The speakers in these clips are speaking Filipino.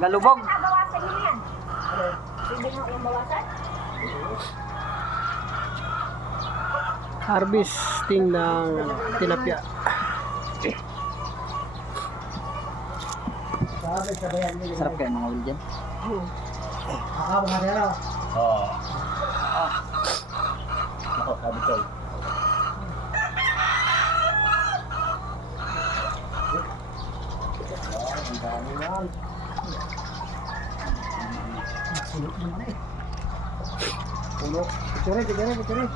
Galubog. Bawasan niyo yan. Pwede mo yung bawasan? Harvesting ng tilapia. Sarap kaya mga ulo dyan. Oo. Ako, sabi ko. Puno. Picture.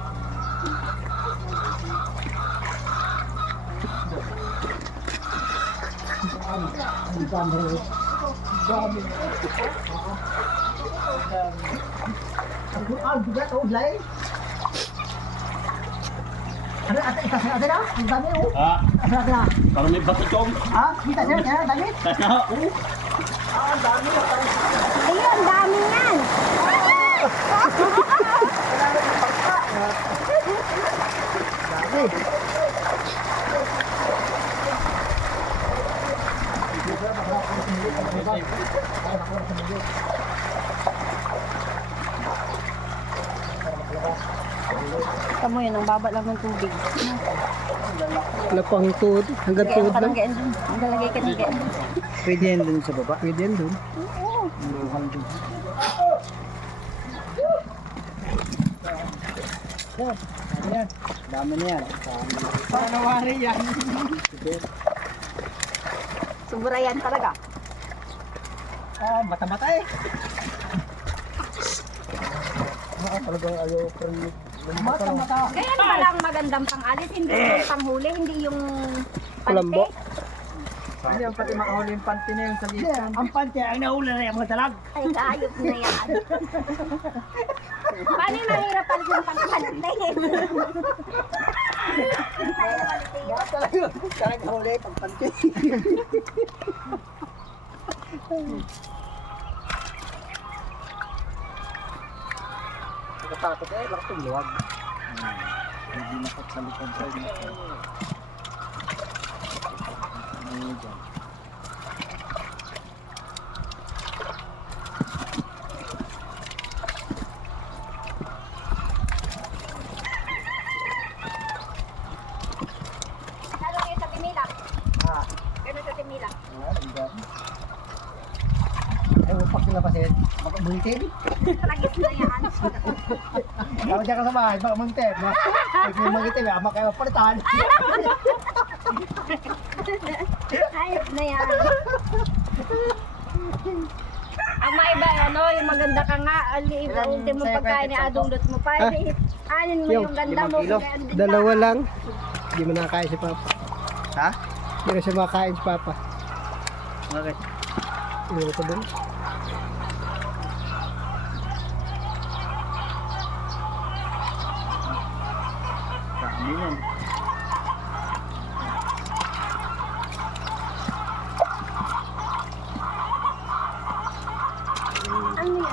Ang bigat oh, lain. Ada na? Ang dami oh. Ah, Ada na. parang may bato chong. Ha? Kita niya, dami. Sana, Ayun, dami yan. Kamu yun, ang baba lang ng tubig. Wala pang tuhod. Hanggang tuhod lang. Ang galagay ka ng gaan. Pwede yan dun sa baba. Pwede yan doon. Yan. Dami na yan. Para nawari yan. Sobra yan talaga. Ah, mata-mata eh. Talagang ayaw Mata-mata. Kaya pala ang magandang pangalit, hindi yung panghuli, hindi yung Kulambo. Hindi ang pati makahuli yung panty na yung sa gitna. Ang panty ang nahuli na yung mga talag. Ay, kaayop na yan. Paano yung mahirapan yung pagpalitin? Kahit nahuli pag panty. Nakatakot eh. Lakas yung luwag. Hindi nakasalikan sa inyo. Ano dyan? Lalo kayo sa Timilak. Ah, Gano'n sa Timilak. ay upak nila pa siya. Magkamuntin. Tragis na yan. Kalau dyan ka sa bahay, magkamuntin. Pag may magitin, ama kayo palitan. Ayop na yan. Ang maiba, ano, yung maganda ka nga, ultimo pagkain ni adungdot mo pa. Anin mo yung ganda mo. 5 kilo. Dalawa lang. Hindi mo nakakain si Papa. Ha? Hindi na siya makakain si Papa. Okay. Iwan ko doon. Dami yan. Ano yan?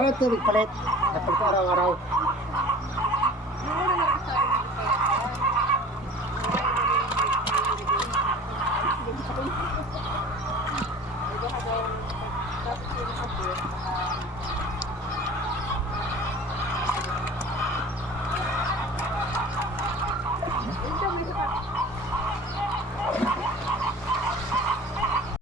Ito rin palit. Kapag araw-araw.